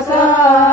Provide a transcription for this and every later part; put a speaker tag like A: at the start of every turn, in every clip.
A: sa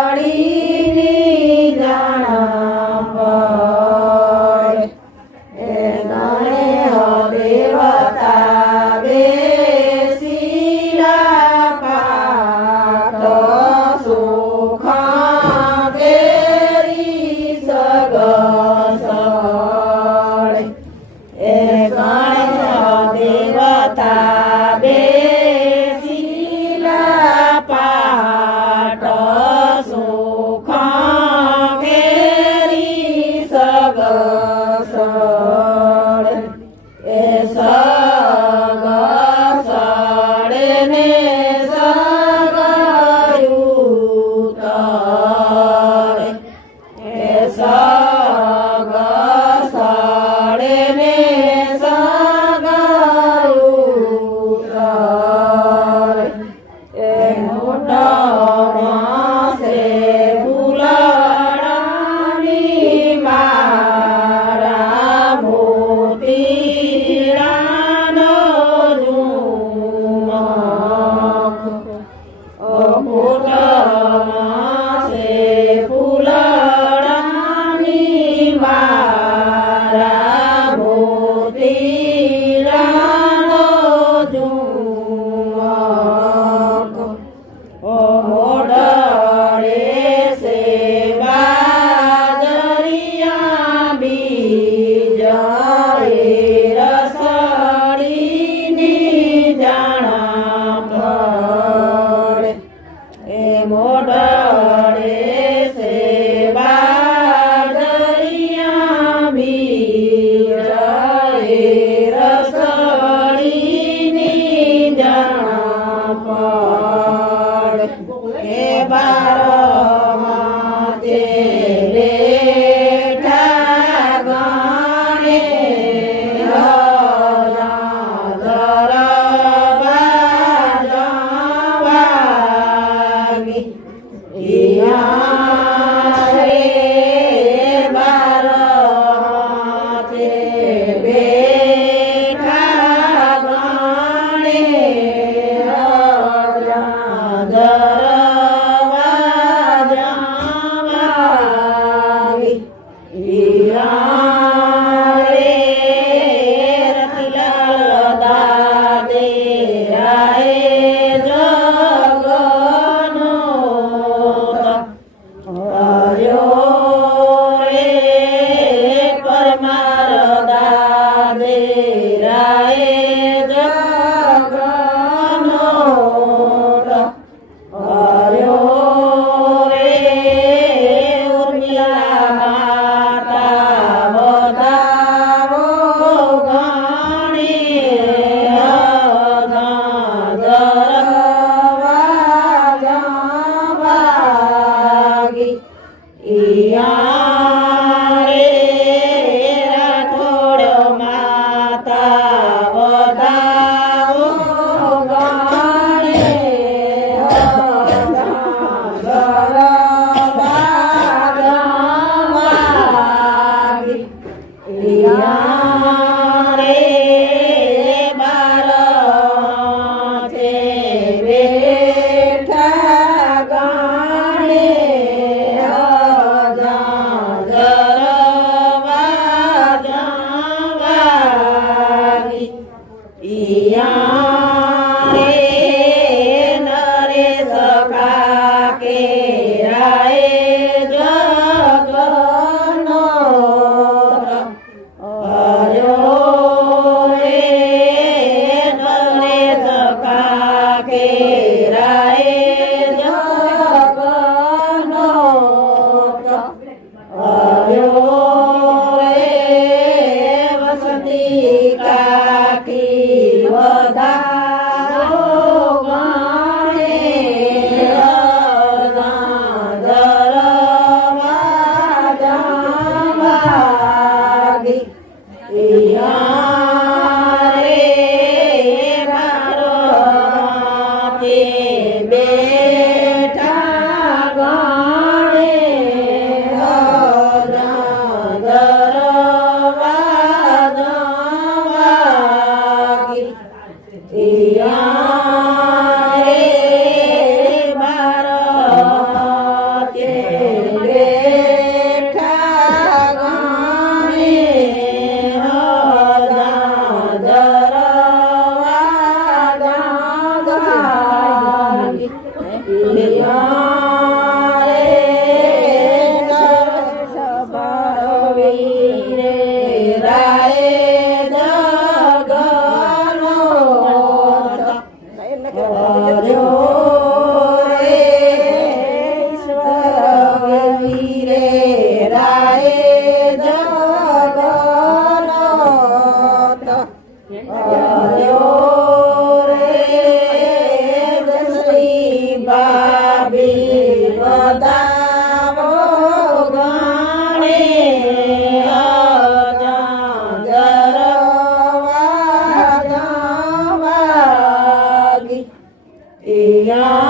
A: Yeah.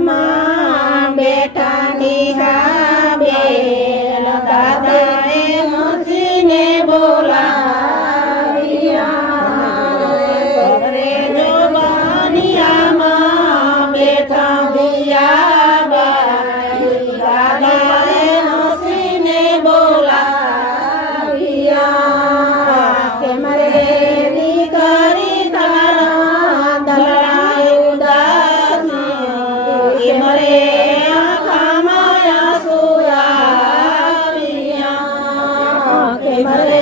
A: માં બેઠા નિહાબે દાદાએ હસીને બોલાવ્યા રે Madre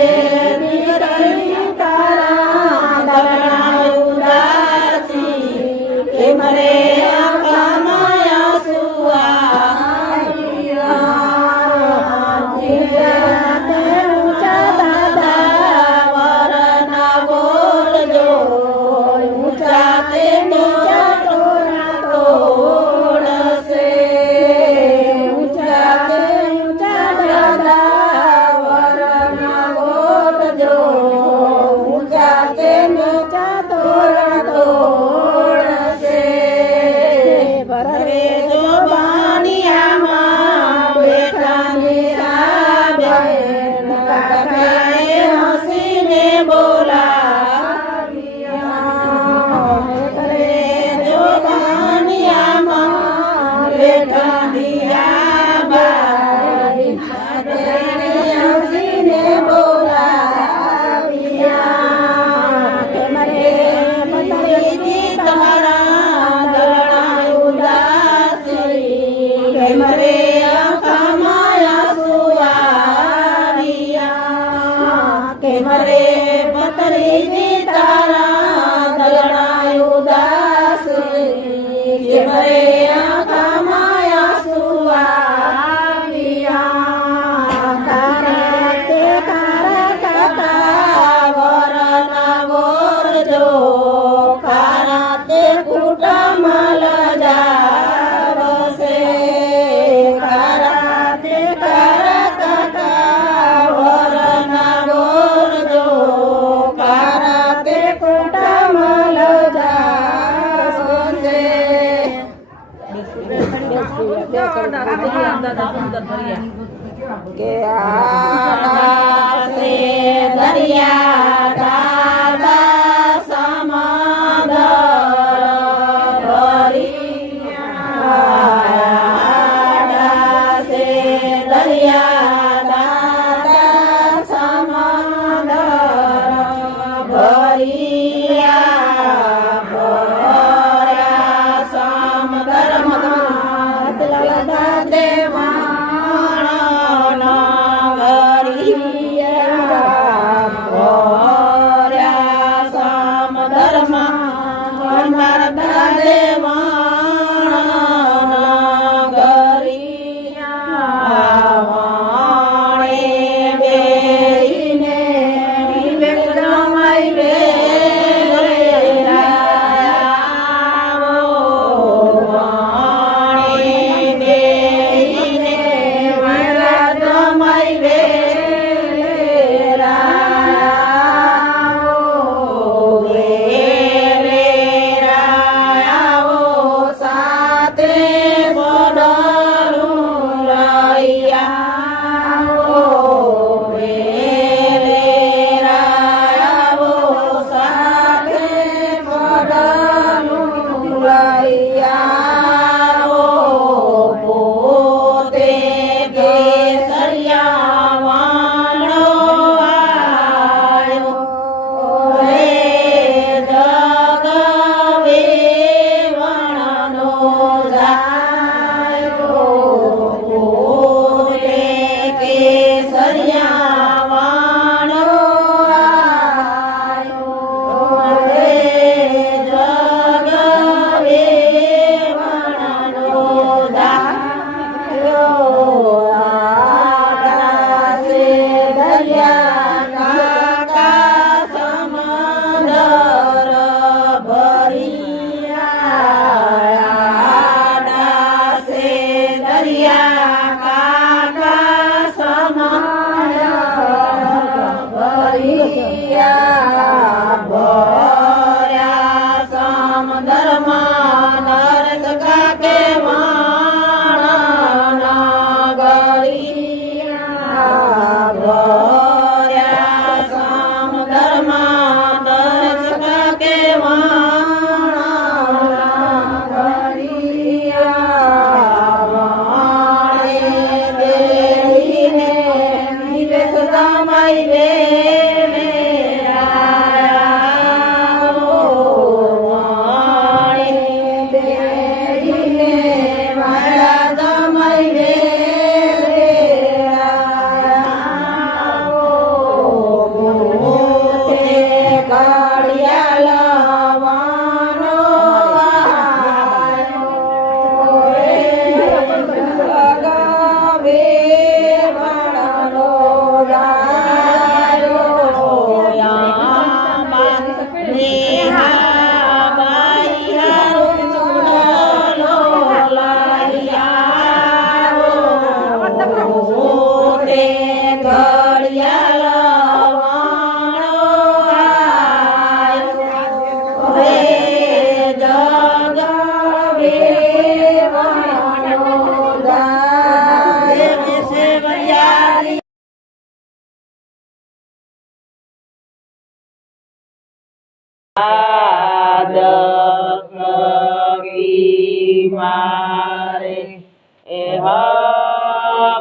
A: Ehamah.